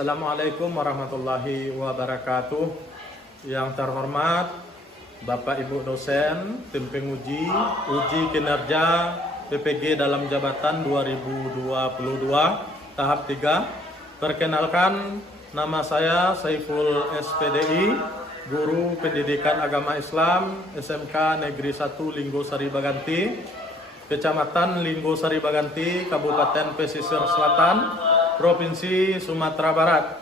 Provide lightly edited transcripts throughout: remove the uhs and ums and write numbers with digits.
Assalamualaikum warahmatullahi wabarakatuh. Yang terhormat Bapak Ibu dosen, tim penguji, uji kinerja PPG dalam jabatan 2022 tahap 3. Perkenalkan, nama saya Saiful SPDI, Guru Pendidikan Agama Islam SMK Negeri 1 Linggosari Baganti, Kecamatan Linggosari Baganti, Kabupaten Pesisir Selatan, Provinsi Sumatera Barat.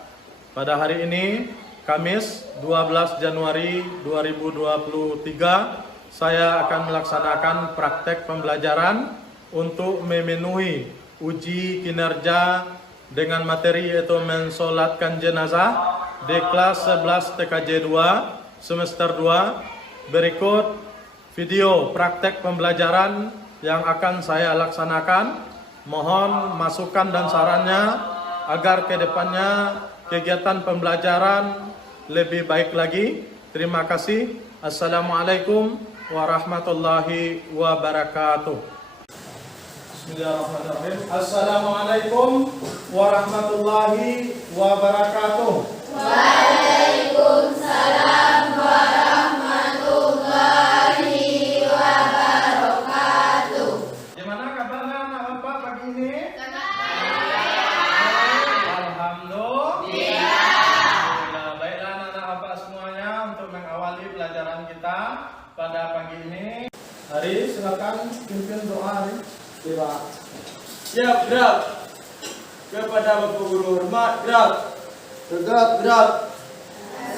Pada hari ini, Kamis 12 Januari 2023, saya akan melaksanakan praktek pembelajaran untuk memenuhi uji kinerja dengan materi yaitu mensolatkan jenazah di kelas 11 TKJ 2 semester 2. Berikut video praktek pembelajaran yang akan saya laksanakan. Mohon masukan dan sarannya agar ke depannya kegiatan pembelajaran lebih baik lagi. Terima kasih. Assalamualaikum warahmatullahi wabarakatuh. Bismillahirrahmanirrahim. Assalamualaikum warahmatullahi wabarakatuh. Waalaikumsalam warahmatullahi wabarakatuh. Gimana kabarnya anak bapak pagi ini? Alhamdulillah. Baiklah anak bapak semuanya, untuk mengawali pelajaran kita pada pagi ini. Hari silakan pimpin doa hari. Siap, gerak. Kepada Bapak Guru hormat, gerak. Gerak.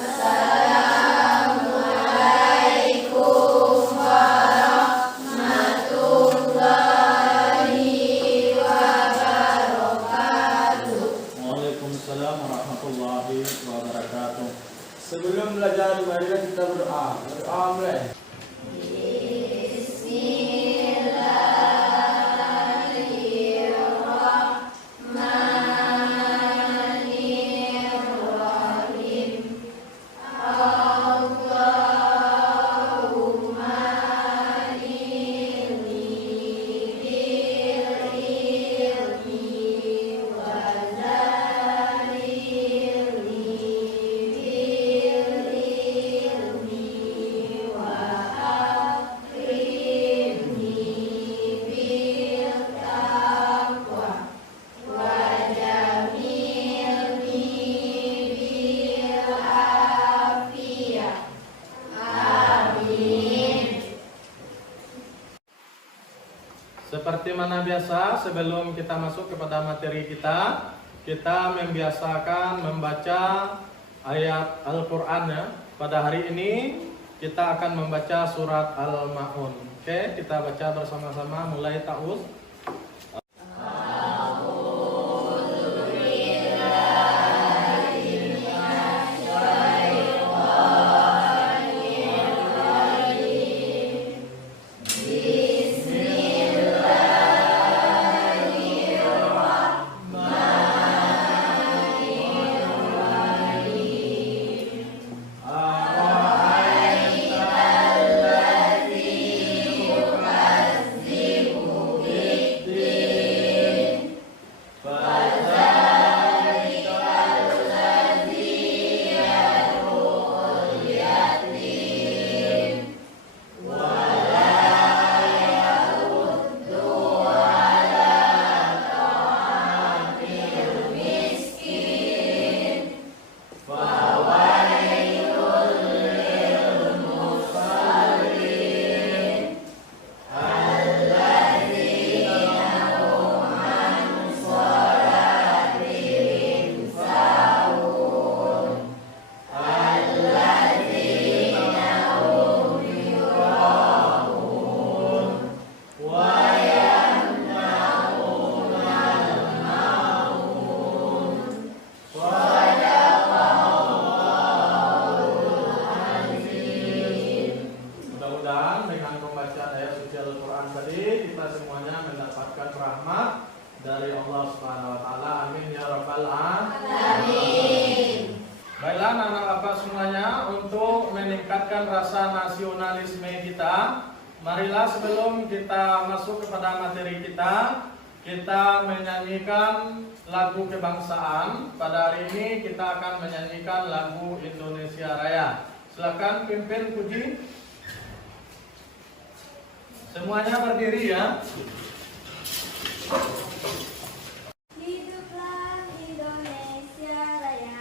Assalamualaikum warahmatullahi wabarakatuh. Waalaikumsalam warahmatullahi wabarakatuh. Sebelum belajar, marilah kita berdoa. Berdoa mulai. Seperti mana biasa, sebelum kita masuk kepada materi kita membiasakan membaca ayat Al-Quran ya. Pada hari ini kita akan membaca surat Al-Ma'un. Oke, kita baca bersama-sama mulai ta'uz. Dari Allah Subhanahu wa taala. Amin ya rabbal alamin. Baiklah anak-anak bapak semuanya, untuk meningkatkan rasa nasionalisme kita, marilah sebelum kita masuk kepada materi kita kita menyanyikan lagu kebangsaan. Pada hari ini kita akan menyanyikan lagu Indonesia Raya. Silakan pimpin puji. Semuanya berdiri ya. Hiduplah Indonesia Raya.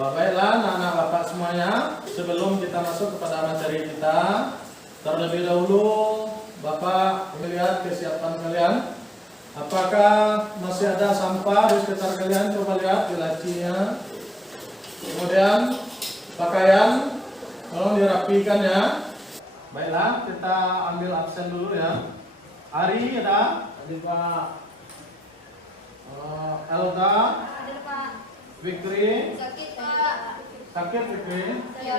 Baiklah anak-anak bapak semuanya, sebelum kita masuk kepada materi kita, terlebih dahulu bapak melihat kesiapan kalian. Apakah masih ada sampah di sekitar kalian? Coba lihat di lacinya. Kemudian pakaian, tolong dirapikan ya. Baiklah, kita ambil absen dulu ya. Ari ada Pak Elda, Fikri, Sakit Pak. sakit Fikri. Ya.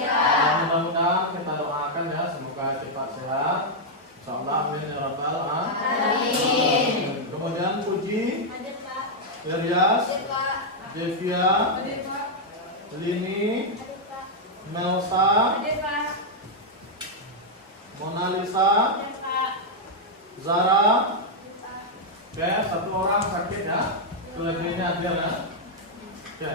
Mudah-mudahan kita doakan ya, semoga cepat sehat. Insyaallah amin ya rabbal alamin. Kemudian Puji, Hadir Pak. Ilyas, Hadir Pak. Devia, Hadir Pak. Lini, Hadir Pak. Melsa, Hadir Pak. Mona Lisa, Hadir Pak. Zara. Hadir Pak. Oke, satu orang sakit ya. Selebihnya hadir ya. Oke.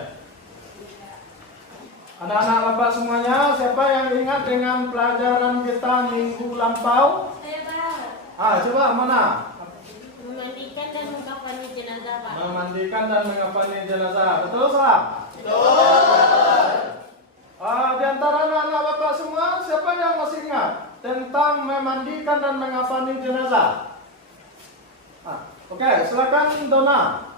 Anak-anak bapak semuanya, siapa yang ingat dengan pelajaran kita minggu lampau? Saya Pak. Coba mana? Memandikan dan mengkafani jenazah Pak. Memandikan dan mengkafani jenazah. Betul salah? Betul. Di antara anak-anak bapak semua, siapa yang masih ingat tentang memandikan dan mengkafani jenazah? Oke, silakan Dona.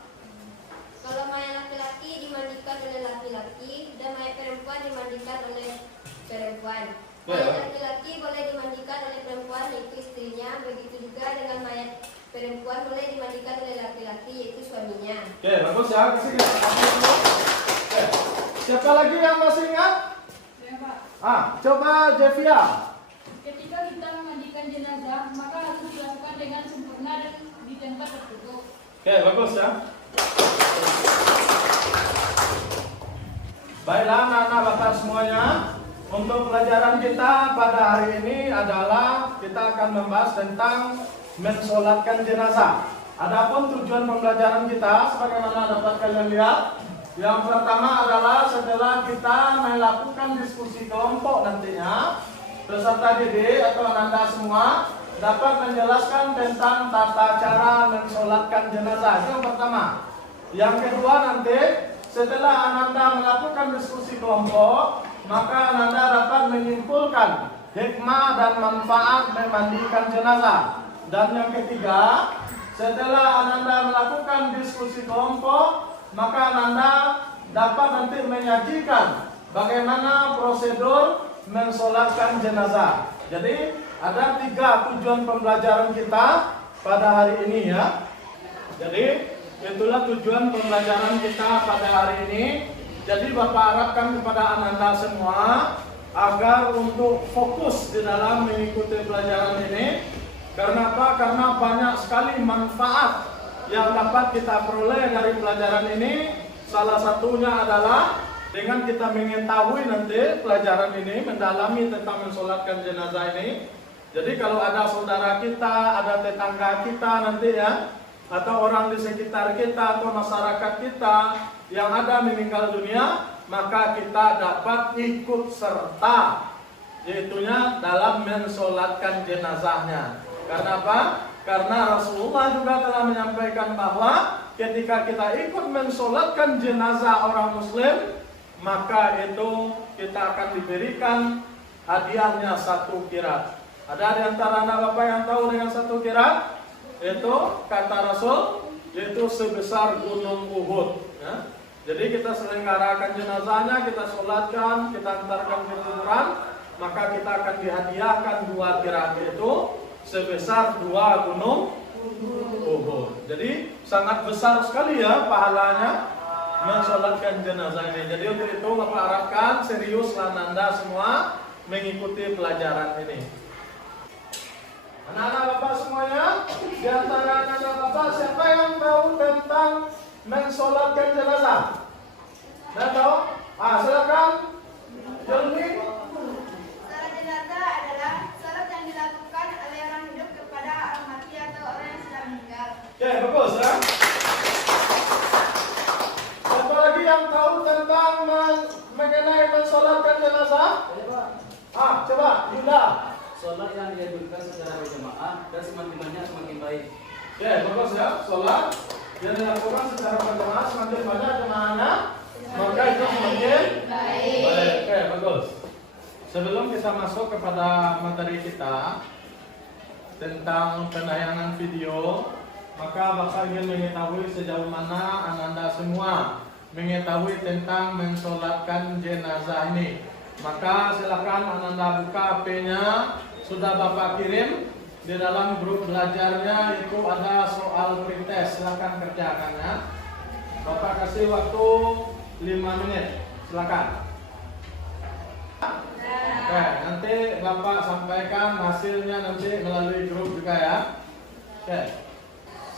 Kalau mayat laki-laki dimandikan oleh laki-laki dan mayat perempuan dimandikan oleh perempuan. Mayat laki-laki boleh dimandikan oleh perempuan yaitu istrinya, begitu juga dengan mayat perempuan boleh dimandikan oleh laki-laki yaitu suaminya. Oke, bagus ya. Kesini. Oke. Siapa lagi yang masih ingat? Ya, Pak. Coba Devia. Ketika kita memandikan jenazah, maka harus dilakukan dengan sempurna dan di tempat tertutup. Oke, bagus ya. Baiklah anak-anak bapak semuanya, untuk pelajaran kita pada hari ini adalah kita akan membahas tentang mensolatkan jenazah. Adapun tujuan pembelajaran kita sebagaimana dapat kalian lihat, yang pertama adalah setelah kita melakukan diskusi kelompok nantinya, peserta didik atau Anda semua dapat menjelaskan tentang tata cara mensolatkan jenazah. Itu yang pertama. Yang kedua nanti setelah Anda melakukan diskusi kelompok, maka Anda dapat menyimpulkan hikmah dan manfaat memandikan jenazah. Dan yang ketiga, setelah Ananda melakukan diskusi kelompok, maka Ananda dapat nanti menyajikan bagaimana prosedur mensolatkan jenazah. Jadi ada 3 tujuan pembelajaran kita pada hari ini ya. Jadi itulah tujuan pembelajaran kita pada hari ini. Jadi Bapak harapkan kepada Ananda semua agar untuk fokus di dalam mengikuti pelajaran ini. Karena apa? Karena banyak sekali manfaat yang dapat kita peroleh dari pelajaran ini. Salah satunya adalah dengan kita mengetahui nanti pelajaran ini, mendalami tentang mensolatkan jenazah ini. Jadi kalau ada saudara kita, ada tetangga kita nanti ya, atau orang di sekitar kita atau masyarakat kita yang ada meninggal dunia, maka kita dapat ikut serta yaitunya dalam mensolatkan jenazahnya. Karena apa? Karena Rasulullah juga telah menyampaikan bahwa ketika kita ikut mensolatkan jenazah orang muslim, maka itu kita akan diberikan hadiahnya 1 qirat. Ada di antara anak bapak yang tahu dengan 1 qirat? Itu kata Rasul, yaitu sebesar gunung Uhud ya. Jadi kita selenggarakan jenazahnya, kita solatkan, kita antarkan ke kuburan, maka kita akan dihadiahkan 2 qirat, itu sebesar 2 gunung Uhud. Jadi sangat besar sekali ya pahalanya mensolatkan jenazah ini. Jadi untuk itu Bapak harapkan seriuslah Anda semua mengikuti pelajaran ini. Anak-anak Bapak semuanya, di antara anak-anak Bapak siapa yang tahu tentang mensolatkan jenazah? Saya tahu? Silakan. Jelmi. Salat jenazah adalah salat yang dilakukan oleh orang hidup kepada orang mati atau orang yang sudah meninggal. Oke, bagus ya. Siapa lagi yang tahu tentang mengenai mensolatkan jenazah? Coba, Yuda. Sholat yang dilakukan secara berjamaah dan semakin banyak semakin baik. Oke, bagus ya. Sholat yang dilakukan secara berjamaah semakin banyak jemaahnya, maka itu semakin baik. Oke, bagus. Sebelum kita masuk kepada materi kita tentang penayangan video, maka Bapak ingin mengetahui sejauh mana Anda semua mengetahui tentang mensolatkan jenazah ini. Maka silakan Anda buka HP-nya, sudah Bapak kirim di dalam grup belajarnya, itu ada soal pretest, silakan kerjakannya. Bapak kasih waktu 5 menit, silakan. Oke, nanti Bapak sampaikan hasilnya nanti melalui grup juga ya. Oke.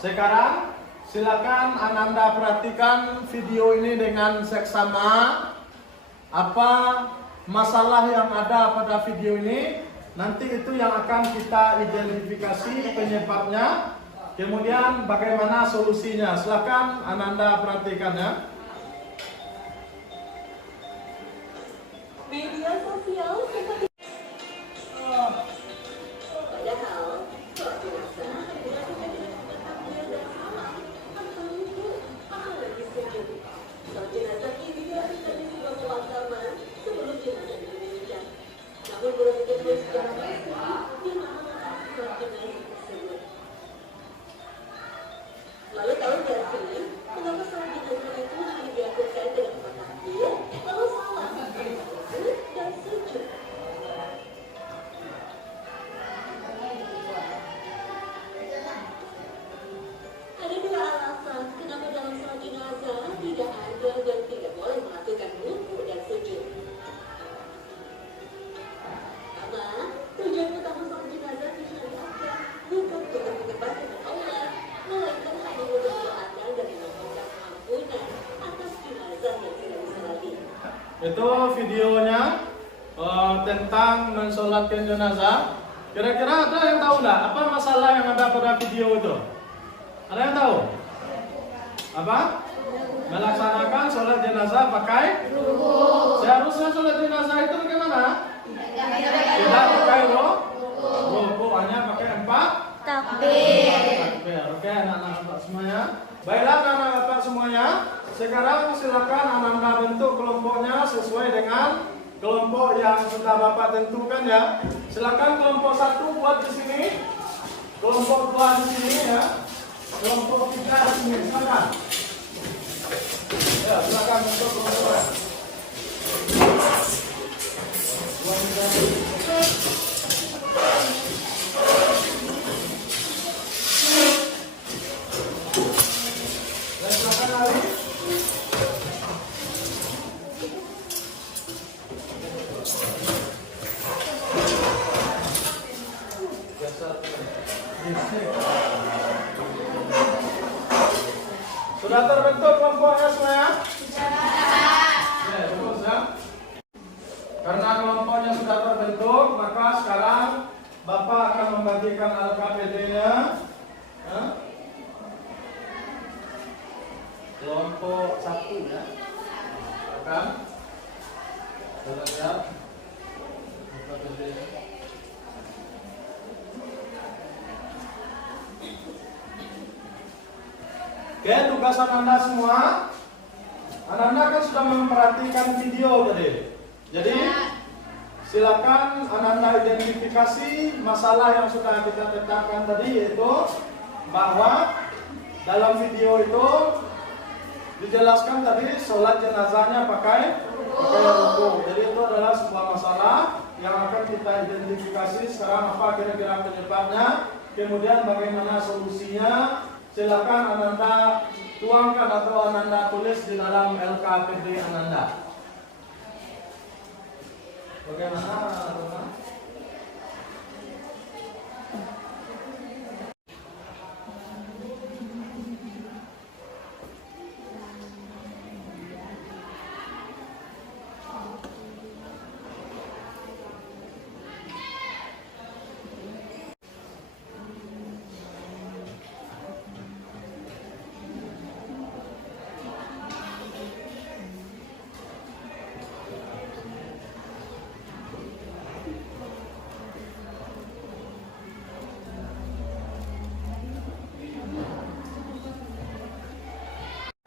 Sekarang silakan Anda perhatikan video ini dengan seksama. Apa masalah yang ada pada video ini, nanti itu yang akan kita identifikasi penyebabnya, kemudian bagaimana solusinya. Silakan Anda perhatikan ya. Media sosial seperti padahal sholat jenazah dilakukan dengan takbir dan salam atau itu apalagi sujud. Sholat jenazah ini dilakukan di sebuah pemakaman sebelum jenazah dimandikan. Namun belum diketahui secara pasti yang mengamalkan sholat jenazah tersebut. Lalu tahu nggak sih mengapa sholat jenazah itu hanya dilakukan dengan takbir lalu salam dan sujud? Ada 2 alasan kenapa dalam sholat jenazah tidak ada dan tidak boleh melakukan ruku dan sujud. Pertama, tujuan utama sholat jenazah disyariatkan bukan untuk menyembah kepada Allah, melainkan hanya untuk mendoakan dan memohon ampunan atas jenazah yang tidak disolati. Itu videonya tentang mensolatkan jenazah. Kira-kira ada yang tahu nggak apa masalah yang ada pada video itu? Ada yang tahu? Apa? Melaksanakan sholat jenazah pakai ruku. Seharusnya sholat jenazah itu bagaimana? Tidak pakai ruku, hanya pakai 4 takbir. Oke, anak-anak bapak semuanya. Baiklah anak-anak bapak semuanya. Sekarang silakan Anda bentuk kelompoknya sesuai dengan kelompok yang sudah Bapak tentukan ya. Silakan kelompok 1 buat di sini. Kelompok 2 di sini ya. Kelompok 3 di sini. Silakan. Ya, silakan untuk kelompok 2. Sudah terbentuk kelompoknya semua ya? Ya, bagus ya. Karena kelompoknya sudah terbentuk, maka sekarang Bapak akan membagikan LKPD-nya. Ya. Kelompok 1 ya. Akan belajar LKPD-nya. Oke, tugasan Anda semua. Anda kan sudah memperhatikan video tadi. Jadi silakan Anda identifikasi masalah yang sudah kita tetapkan tadi, yaitu bahwa dalam video itu dijelaskan tadi sholat jenazahnya pakai ruku. Jadi itu adalah sebuah masalah yang akan kita identifikasi sekarang apa kira-kira penyebabnya, kemudian bagaimana solusinya. Silakan Ananda tuangkan atau Ananda tulis di dalam LKPD Ananda. Bagaimana teman-teman?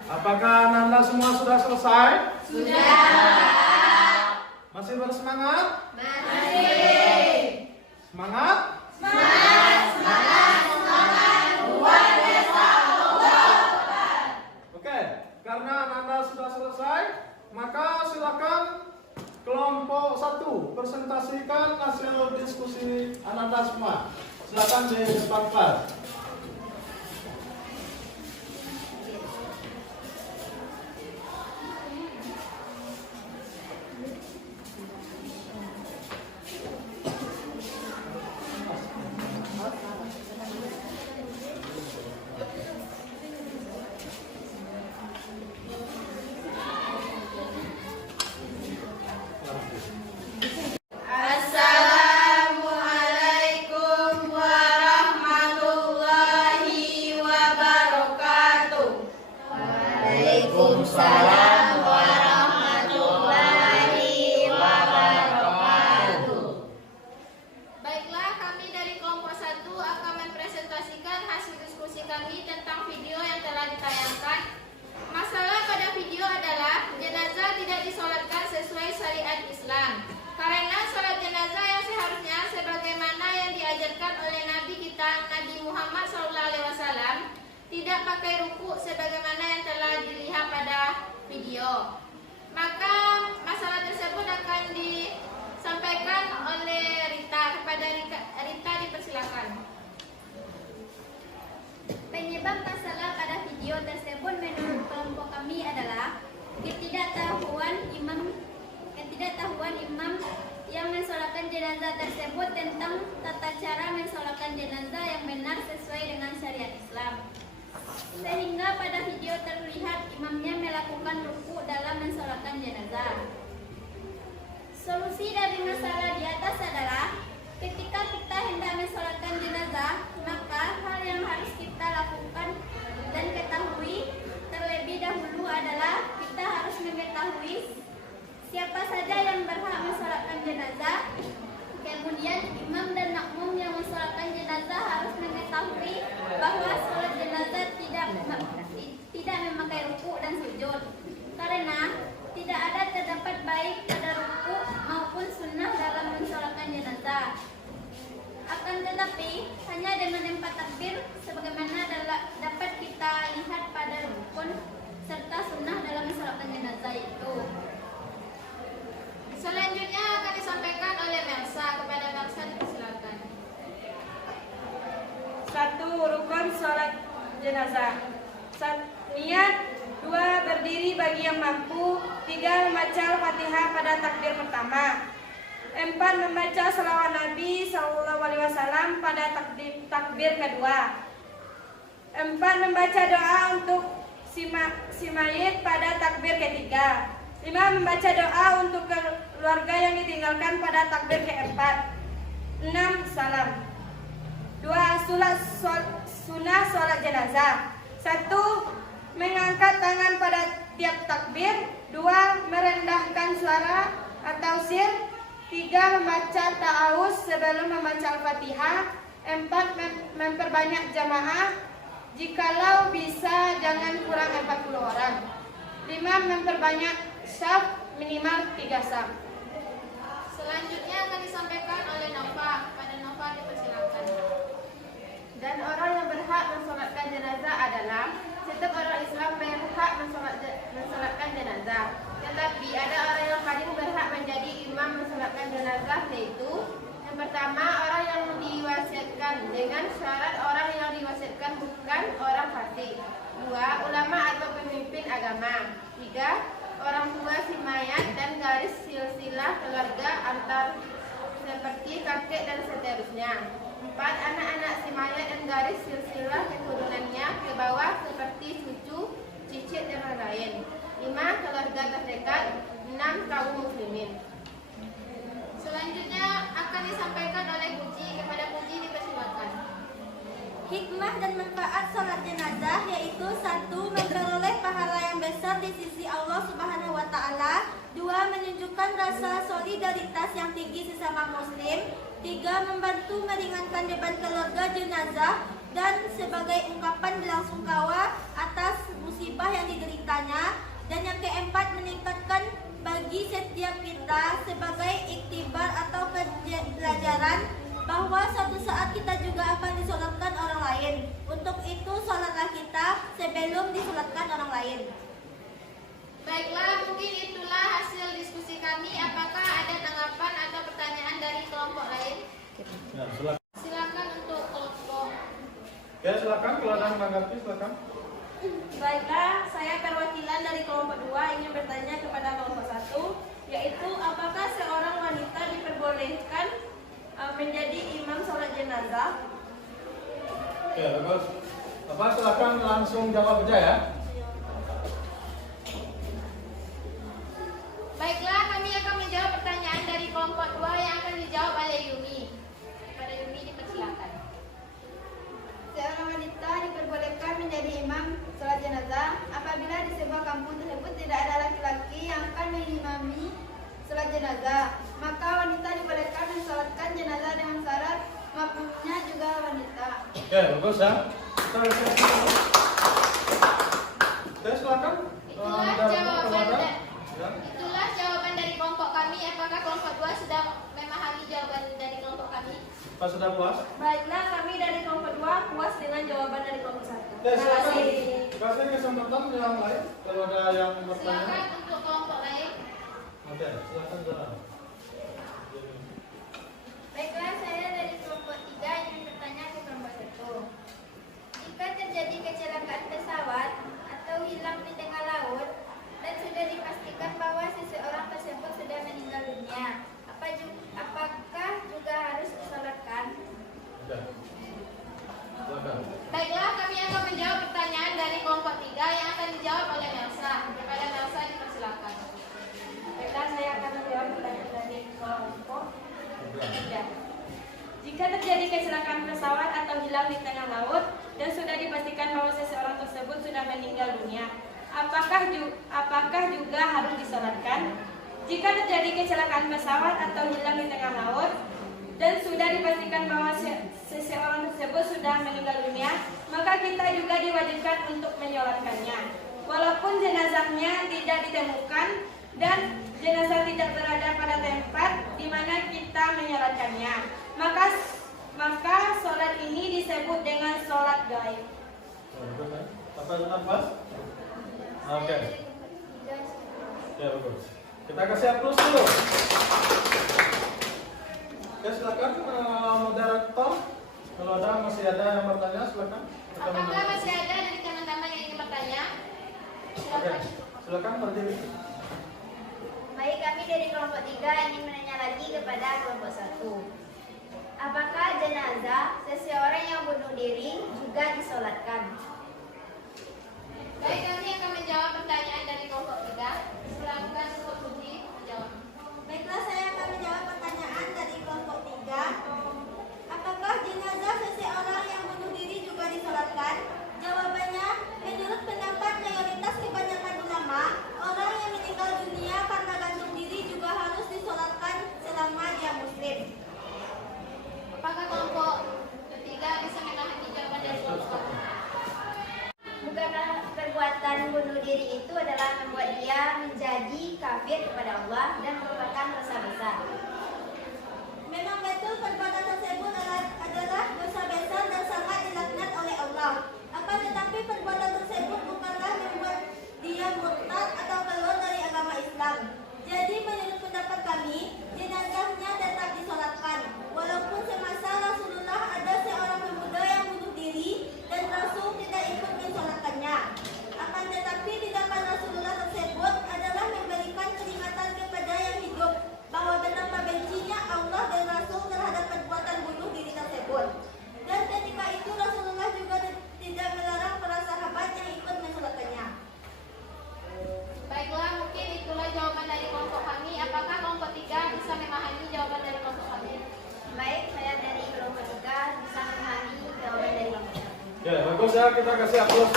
Apakah Ananda semua sudah selesai? Sudah. Masih bersemangat? Masih. Semangat? Semangat, semangat, semangat. Luar biasa. Oke, karena Ananda sudah selesai, maka silakan kelompok 1 presentasikan hasil diskusi Ananda semua. Silakan di depan kelas. Assalamualaikum warahmatullahi wabarakatuh. Waalaikumsalam warahmatullahi wabarakatuh. Baiklah, kami dari kelompok 1 akan mempresentasikan hasil diskusi kami tentang video yang telah ditayangkan. Masalah pada video adalah jenazah tidak disolatkan sesuai syariat Islam. Karena sholat jenazah yang seharusnya sebagaimana yang diajarkan oleh Nabi kita Nabi Muhammad SAW tidak pakai ruku sebagaimana yang telah dilihat pada video. Maka masalah tersebut akan disampaikan oleh Rita. Kepada Rita dipersilakan. Penyebab masalah pada video tersebut menurut kelompok kami adalah ketidaktahuan imam yang mensolatkan jenazah tersebut tentang tata cara mensolatkan jenazah yang benar sesuai dengan syariat Islam. Sehingga pada video terlihat imamnya melakukan ruku dalam mensolatkan jenazah. Solusi dari masalah di atas adalah ketika kita hendak mensolatkan jenazah, maka hal yang harus kita lakukan dan ketahui terlebih dahulu adalah kita harus mengetahui siapa saja yang berhak mensolatkan jenazah. Kemudian imam dan makmum yang mensolatkan jenazah harus mengetahui bahwa sholat jenazah tidak memakai ruku dan sujud, karena tidak ada terdapat baik pada ruku itu. Selanjutnya akan disampaikan oleh Melsa. Kepada Melsa dipersilakan. 1. Rukun sholat jenazah. Niat. 2. Berdiri bagi yang mampu. 3. Membaca Al-Fatihah pada takbir pertama. 4. Membaca salawat Nabi SAW pada takbir kedua. 4. Membaca doa untuk si mayit pada takbir ketiga. 5. Membaca doa untuk keluarga yang ditinggalkan pada takbir keempat. 6. Salam. 2. Sunnah sholat jenazah. 1. Mengangkat tangan pada tiap takbir. 2. Merendahkan suara atau sir. 3. Membaca ta'awuz sebelum membaca Al-Fatihah. 4. Memperbanyak jamaah. Jikalau bisa jangan kurang 40 orang. 5. Memperbanyak syaf minimal 3 syaf. Selanjutnya akan disampaikan oleh Nova. Pada Nova dipersilakan. Dan orang yang berhak mensolatkan jenazah adalah setiap orang Islam berhak mensolatkan jenazah. Tetapi ada orang yang paling berhak menjadi imam mensolatkan jenazah, yaitu yang pertama orang yang diwasiatkan, dengan syarat orang yang diwasiatkan bukan orang fasik. 2. Ulama atau pemimpin agama. 3. Orang tua si mayat dan garis silsilah keluarga antar seperti kakek dan seterusnya. 4. Anak-anak si mayat dan garis silsilah keturunannya ke bawah seperti cucu, cicit dan lain-lain. 5. Keluarga terdekat. 6. Kaum muslimin. Selanjutnya akan disampaikan oleh Puji. Kepada Puji dipersilakan. Hikmah dan manfaat sholat jenazah yaitu 1. Memperoleh pahala yang besar di sisi Allah Subhanahu wa Ta'ala. 2. Menunjukkan rasa solidaritas yang tinggi sesama muslim. 3. Membantu meringankan beban keluarga jenazah dan sebagai ungkapan belasungkawa atas musibah yang dideritanya. Dan yang keempat, meningkatkan bagi setiap kita sebagai iktibar atau pelajaran bahwa suatu saat kita juga akan disolatkan orang lain. Untuk itu sholatlah kita sebelum disolatkan orang lain. Baiklah, mungkin itulah hasil diskusi kami. Apakah ada tanggapan atau pertanyaan dari kelompok lain? Ya, silakan. Silakan untuk kelompok. Ya, silakan kalau ada yang menanggapi, silakan. Baiklah, saya perwakilan dari kelompok 2 ingin bertanya kepada kelompok 1, yaitu apakah seorang wanita diperbolehkan menjadi imam sholat jenazah? Oke, bagus. Bapak silakan langsung jawab aja ya. Baiklah, kami akan menjawab pertanyaan dari kelompok 2 yang akan dijawab oleh Yumi. Kepada Yumi dipersilakan. Seorang wanita diperbolehkan menjadi imam sholat jenazah apabila di sebuah kampung tersebut tidak ada laki-laki yang akan mengimami sholat jenazah. Maka wanita dibolehkan mensolatkan jenazah dengan syarat makmumnya juga wanita. Oke, bagus ya. Oke, silakan. Itulah jawaban dari kelompok kami. Apakah kelompok 2 sudah memahami jawaban dari kelompok kami? Pak sudah puas? Baiklah, kami dari kelompok 2 puas dengan jawaban dari kelompok 1. Oke, silakan. Kasih kesempatan yang lain kalau ada yang bertanya. Silakan untuk kelompok lain. Oke, silakan jalan. Baiklah, saya dari kelompok 3 ingin bertanya ke kelompok 1. Jika terjadi kecelakaan pesawat atau hilang di tengah laut dan sudah dipastikan bahwa seseorang tersebut sudah meninggal dunia, apakah juga harus disolatkan? Oke. Silakan. Baiklah, kami akan menjawab pertanyaan dari kelompok 3 yang akan dijawab oleh Melsa. Kepada Melsa dipersilakan. Baiklah, saya akan menjawab pertanyaan dari kelompok 3. Jika terjadi kecelakaan pesawat atau hilang di tengah laut dan sudah dipastikan bahwa seseorang tersebut sudah meninggal dunia, apakah juga harus disolatkan? Jika terjadi kecelakaan pesawat atau hilang di tengah laut dan sudah dipastikan bahwa seseorang tersebut sudah meninggal dunia, maka kita juga diwajibkan untuk menyolatkannya. Walaupun jenazahnya tidak ditemukan dan jenazah tidak berada pada tempat di mana kita menyolatkannya, maka sholat ini disebut dengan sholat gaib. Bapak nafas? Oke. Ya, bagus. Kita kasih aplaus dulu. Ya, silakan moderator. Kalau masih ada yang bertanya, silakan. Apakah masih ada dari teman-teman yang ingin bertanya? Oke, silakan berdiri. Baik, kami dari kelompok 3 ingin menanya lagi kepada kelompok 1. Apakah jenazah seseorang yang bunuh diri juga disolatkan? Baik, kami akan menjawab pertanyaan dari kelompok 3. Silakan Kelompok Puji menjawab. Baiklah, saya akan menjawab pertanyaan dari kelompok 3. Apakah jenazah seseorang yang bunuh diri juga disolatkan? Jawabannya, menurut pendapat mayoritas kebanyakan ulama, orang yang meninggal dunia karena gantung diri juga harus disolatkan selama dia muslim. Apakah kelompok ketiga bisa memahami jawaban dari kelompok? Bukankah perbuatan bunuh diri itu adalah membuat dia menjadi kafir kepada Allah dan merupakan dosa besar? Memang betul perbuatan tersebut adalah dosa besar dan sangat dilaknat oleh Allah. Akan tetapi perbuatan tersebut bukanlah membuat dia murtad atau keluar dari agama Islam. Jadi menurut pendapat kami, jenazahnya tetap disolatkan. Walaupun semasa Rasulullah ada seorang pemuda yang bunuh diri dan Rasul tidak ikut mensolatkannya. Akan tetapi tindakan Rasulullah tersebut adalah memberikan peringatan kepada yang hidup bahwa betapa bencinya Allah dan Rasul terhadap perbuatan bunuh diri tersebut. Dan ketika itu Rasulullah juga tidak melarang para sahabat yang ikut mensolatkannya. Baiklah, mungkin itulah jawaban dari kelompok kami. Apakah kelompok 3 bisa memahami jawaban dari kelompok kami? Baik, saya dari kelompok 3 bisa memahami jawaban dari kelompok 1. Ya, bagus ya, kita kasih aplaus.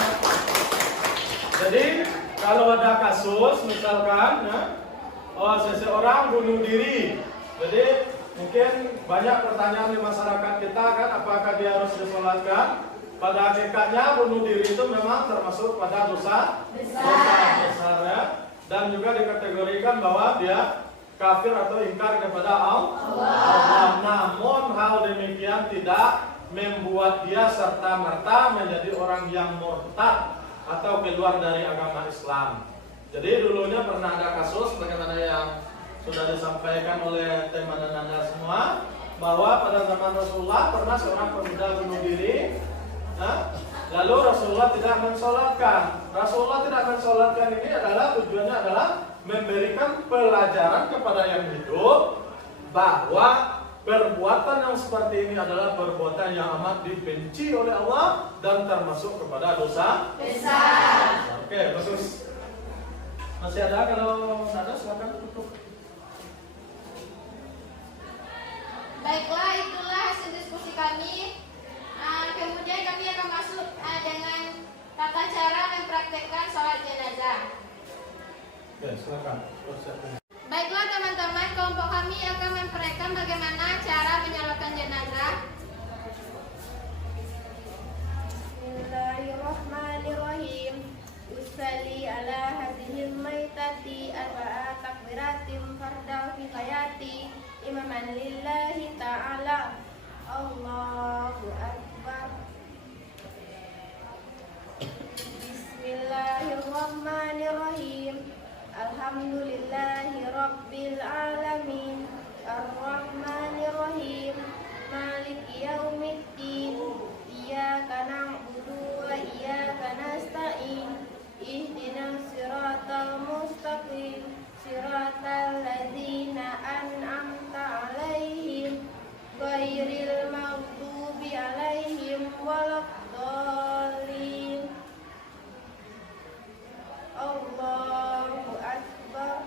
Jadi, kalau ada kasus misalkan ya, seseorang bunuh diri. Jadi, mungkin banyak pertanyaan di masyarakat kita kan, apakah dia harus disolatkan? Pada hakikatnya bunuh diri itu memang termasuk pada dosa besar ya. Dan juga dikategorikan bahwa dia kafir atau ingkar kepada Allah. Namun hal demikian tidak membuat dia serta-merta menjadi orang yang murtad atau keluar dari agama Islam. Jadi dulunya pernah ada kasus bagaimana yang sudah disampaikan oleh teman dan anda semua, bahwa pada zaman Rasulullah pernah seorang pemuda bunuh diri. Lalu Rasulullah tidak mensolatkan. Rasulullah tidak mensolatkan ini adalah tujuannya adalah memberikan pelajaran kepada yang hidup bahwa perbuatan yang seperti ini adalah perbuatan yang amat dibenci oleh Allah dan termasuk kepada dosa besar. Oke, bagus. Masih ada? Kalau ada silakan tutup. Baiklah, itulah hasil diskusi kami. Kemudian kami akan masuk dengan tata cara mempraktekkan sholat jenazah. Oke, silakan. Baiklah teman-teman, kelompok kami akan mempraktekkan bagaimana cara menyolatkan jenazah. Bismillahirrahmanirrahim. Usalli ala hadhil maitati arba'a takbiratim fardal kifayati imaman lillahi ta'ala. Allahu Akbar. Bismillahirrahmanirrahim. Alhamdulillahi Rabbil Alamin. Ar-Rahmanirrahim. Maliki yaumiddin. Iyyaka na'budu wa iyyaka nasta'in. Ihdinas siratal mustaqim. Siratal ladzina an'amta 'alaihim ghairil maghdubi 'alaihim waladdallin. Allahu Akbar.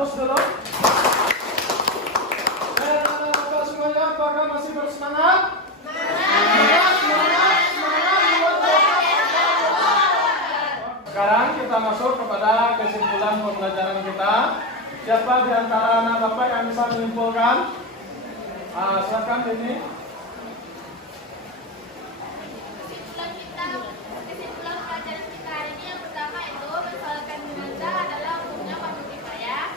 aplaus dulu. Dan anak-anak semuanya, apakah masih bersemangat? Semangat. Sekarang kita masuk kepada kesimpulan pembelajaran kita. Siapa di antara anak bapak yang bisa menyimpulkan? Silakan ini. Kesimpulan pelajaran kita hari ini yang pertama itu mensolatkan jenazah adalah hukumnya fardu kifayah.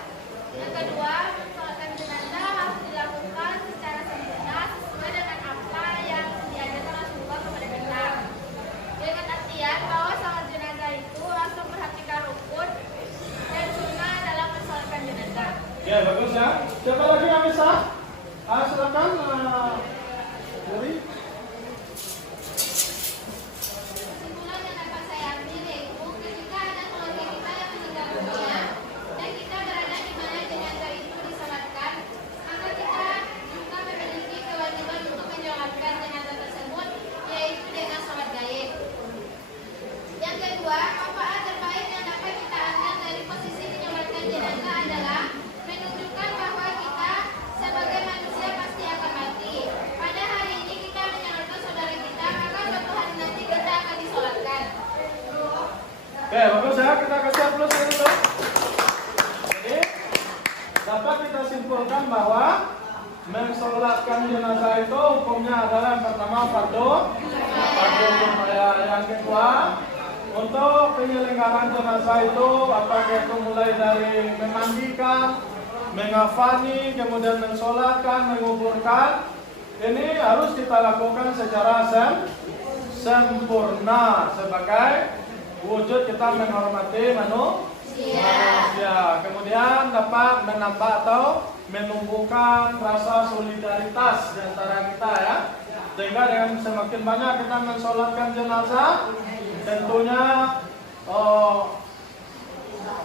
Yang kedua, mensolatkan jenazah harus dilakukan secara sempurna sesuai dengan apa yang diajarkan Rasulullah kepada kita. Dengan artian bahwa salat jenazah itu harus memperhatikan rukun dan sunnah dalam mensolatkan jenazah. Ya, bagus ya. Siapa lagi yang bisa? Silakan, Yuri. Kesimpulan yang dapat saya ambil yaitu ketika ada keluarga kita yang meninggal dunia dan kita berada di mana jenazah itu disolatkan, maka kita juga memiliki kewajiban untuk menyolatkan jenazah tersebut, yaitu dengan sholat gaib. Yang kedua, manfaat terbaik yang dapat kita ambil dari posisi menyolatkan jenazah adalah menunjukkan bahwa kita sebagai manusia pasti akan mati. Pada hari ini kita menyolatkan saudara kita, maka suatu hari nanti kita akan disolatkan. Oke, bagus ya. Kita kasih aplaus dulu. Jadi, dapat kita simpulkan bahwa mensolatkan jenazah itu hukumnya adalah yang pertama fardu kifayah. Yang kedua, untuk penyelenggaraan jenazah itu apakah itu mulai dari memandikan, mengafani, kemudian mensolatkan, menguburkan, ini harus kita lakukan secara sempurna sebagai wujud kita menghormati manusia. Kemudian dapat menambah atau menumbuhkan rasa solidaritas di antara kita ya. Sehingga dengan semakin banyak kita mensolatkan jenazah, tentunya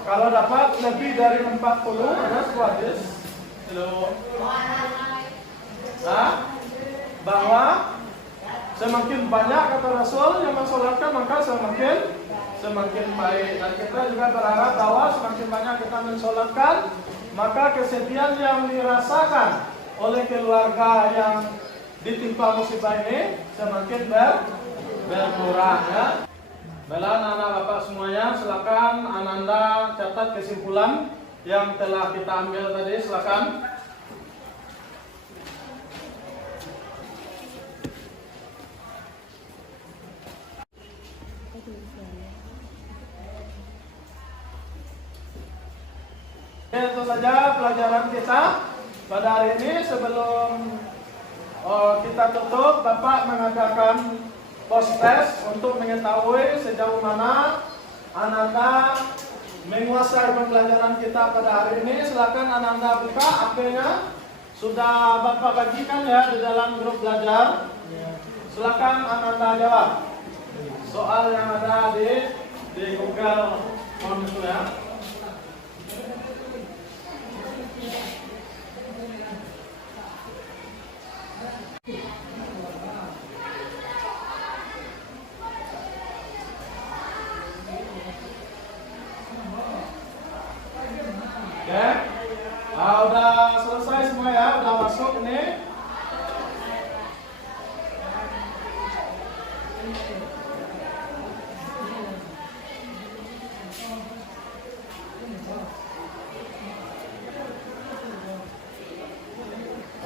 kalau dapat lebih dari 40 ada sebuah hadis bahwa semakin banyak kata Rasul yang mensolatkan maka semakin baik. Dan kita juga berharap bahwa semakin banyak kita mensolatkan maka kesedihan yang dirasakan oleh keluarga yang ditimpa musibah ini semakin berkurang ya. Baiklah anak-anak bapak semuanya, silakan Ananda catat kesimpulan yang telah kita ambil tadi, silakan. Itu saja pelajaran kita pada hari ini. Sebelum kita tutup, Bapak mengadakan post test untuk mengetahui sejauh mana Ananda menguasai pembelajaran kita pada hari ini. Silakan Ananda buka HP-nya. Sudah Bapak bagikan ya di dalam grup belajar. Silakan Ananda jawab soal yang ada di Google Form itu ya. Oke, udah selesai semua ya, udah masuk ini.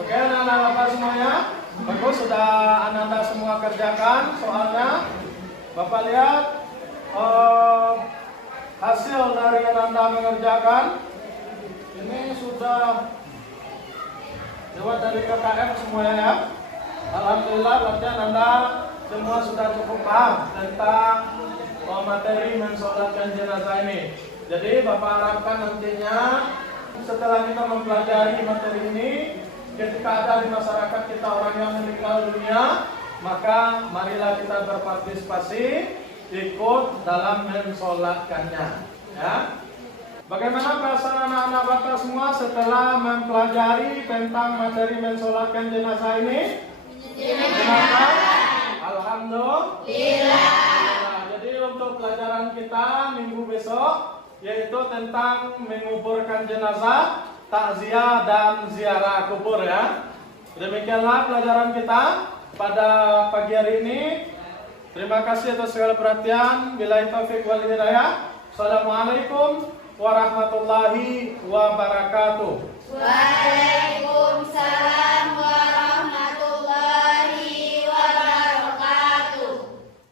Oke, anak-anak bapak semuanya, bagus, sudah Ananda semua kerjakan soalnya. Bapak lihat hasil dari Ananda mengerjakan. Ini sudah lewat dari KKM semuanya ya. Alhamdulillah berarti Anda semua sudah cukup paham tentang materi mensolatkan jenazah ini. Jadi Bapak harapkan nantinya setelah kita mempelajari materi ini, ketika ada di masyarakat kita orang yang meninggal dunia, maka marilah kita berpartisipasi ikut dalam mensolatkannya ya. Bagaimana perasaan anak-anak Bapak semua setelah mempelajari tentang materi mensolatkan jenazah ini? Menyenangkan? Alhamdulillah. Jadi untuk pelajaran kita minggu besok yaitu tentang menguburkan jenazah, takziah dan ziarah kubur ya. Demikianlah pelajaran kita pada pagi hari ini. Terima kasih atas segala perhatian. Billahi taufik wal hidayah. Assalamualaikum warahmatullahi wabarakatuh. Waalaikumsalam.